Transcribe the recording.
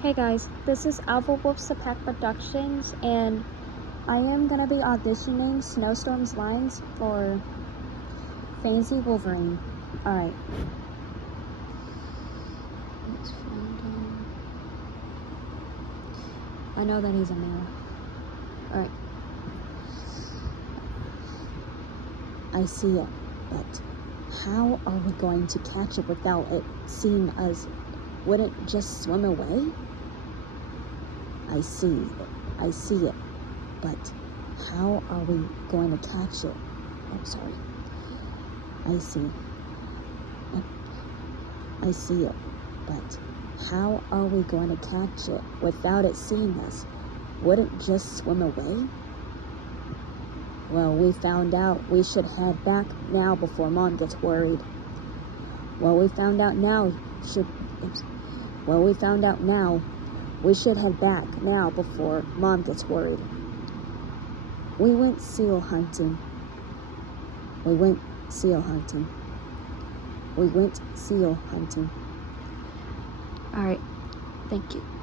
Hey guys, this is Alpha Wolf Pack Productions, and I am gonna be auditioning Snowstorm's lines for Fancy Wolverine. Alright. Let's find him. I know that he's a male. Alright. I see it, but how are we going to catch it without it seeing us? Would it just swim away? I see it, but how are we going to catch it? I'm sorry. I see it, but how are we going to catch it without it seeing us? Would it just swim away? Well, we found out we should head back now before Mom gets worried. We found out now we should head back now before Mom gets worried. We went seal hunting. Alright, thank you.